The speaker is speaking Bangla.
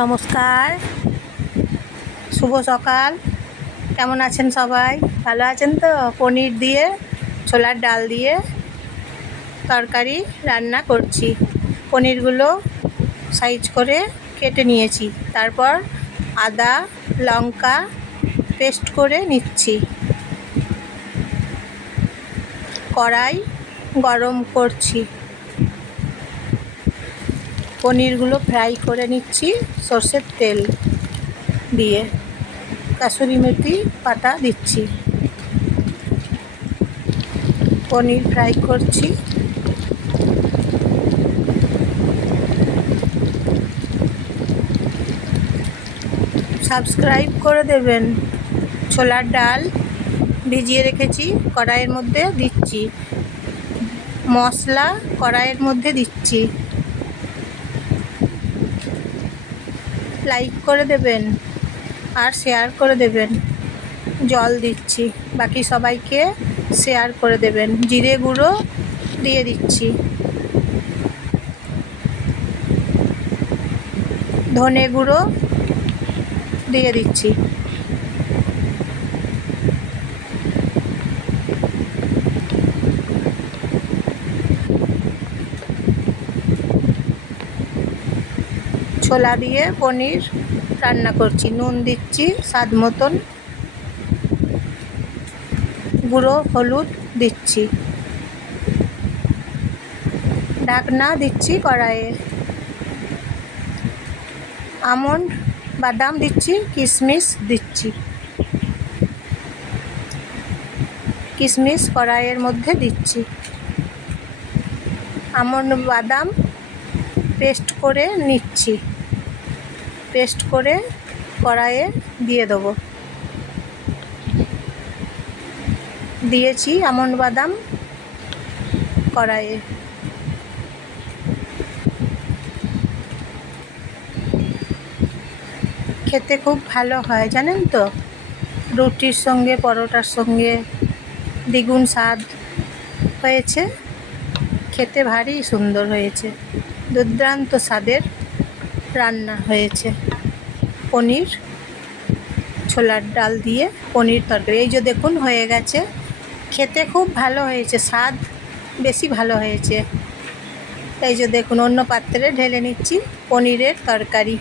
নমস্কার। শুভ সকাল। কেমন আছেন সবাই? ভালো আছেন তো? পনির দিয়ে, ছোলার ডাল দিয়ে তরকারি রান্না করছি। পনিরগুলো সাইজ করে কেটে নিয়েছি। তারপর আদা, লঙ্কা পেস্ট করে নিচ্ছি। কড়াই গরম করছি। পনিরগুলো ফ্রাই করে নিচ্ছি, সর্ষের তেল দিয়ে। কাসুরি মেথি পাতা দিচ্ছি। পনির ফ্রাই করছি। সাবস্ক্রাইব করে দেবেন। ছোলার ডাল ভিজিয়ে রেখেছি, কড়াইয়ের মধ্যে দিচ্ছি। মশলা কড়াইয়ের মধ্যে দিচ্ছি। লাইক করে দেবেন আর শেয়ার করে দেবেন। জল দিচ্ছি। বাকি সবাইকে শেয়ার করে দেবেন। জিরে গুঁড়ো দিয়ে দিচ্ছি। ধনে গুঁড়ো দিয়ে দিচ্ছি। ছোলা দিয়ে পনির রান্না করছি। নুন দিচ্ছি, স্বাদ মতন। গুঁড়ো, হলুদ দিচ্ছি। ঢাকনা দিচ্ছি কড়াইয়ে। আমন্ড বাদাম দিচ্ছি কিশমিশ দিচ্ছি। কিশমিশ কড়াইয়ের মধ্যে দিচ্ছি। আমন্ড বাদাম পেস্ট করে নিচ্ছি। পেস্ট করে কড়াইয়ে দিয়ে দেবো। দিয়েছি আমন্ড বাদাম কড়াইয়ে। খেতে খুব ভালো হয়, জানেন তো? রুটির সঙ্গে, পরোটার সঙ্গে দ্বিগুণ স্বাদ হয়েছে। খেতে ভারী সুন্দর হয়েছে। দুর্দান্ত স্বাদের রান্না হয়েছে। পনির, ছোলার ডাল দিয়ে পনির তরকারি। এই যে দেখুন, হয়ে গেছে। খেতে খুব ভালো হয়েছে, স্বাদ বেশি ভালো হয়েছে। এই যে দেখুন, অন্য পাত্রে ঢেলে নিচ্ছি পনিরের তরকারি।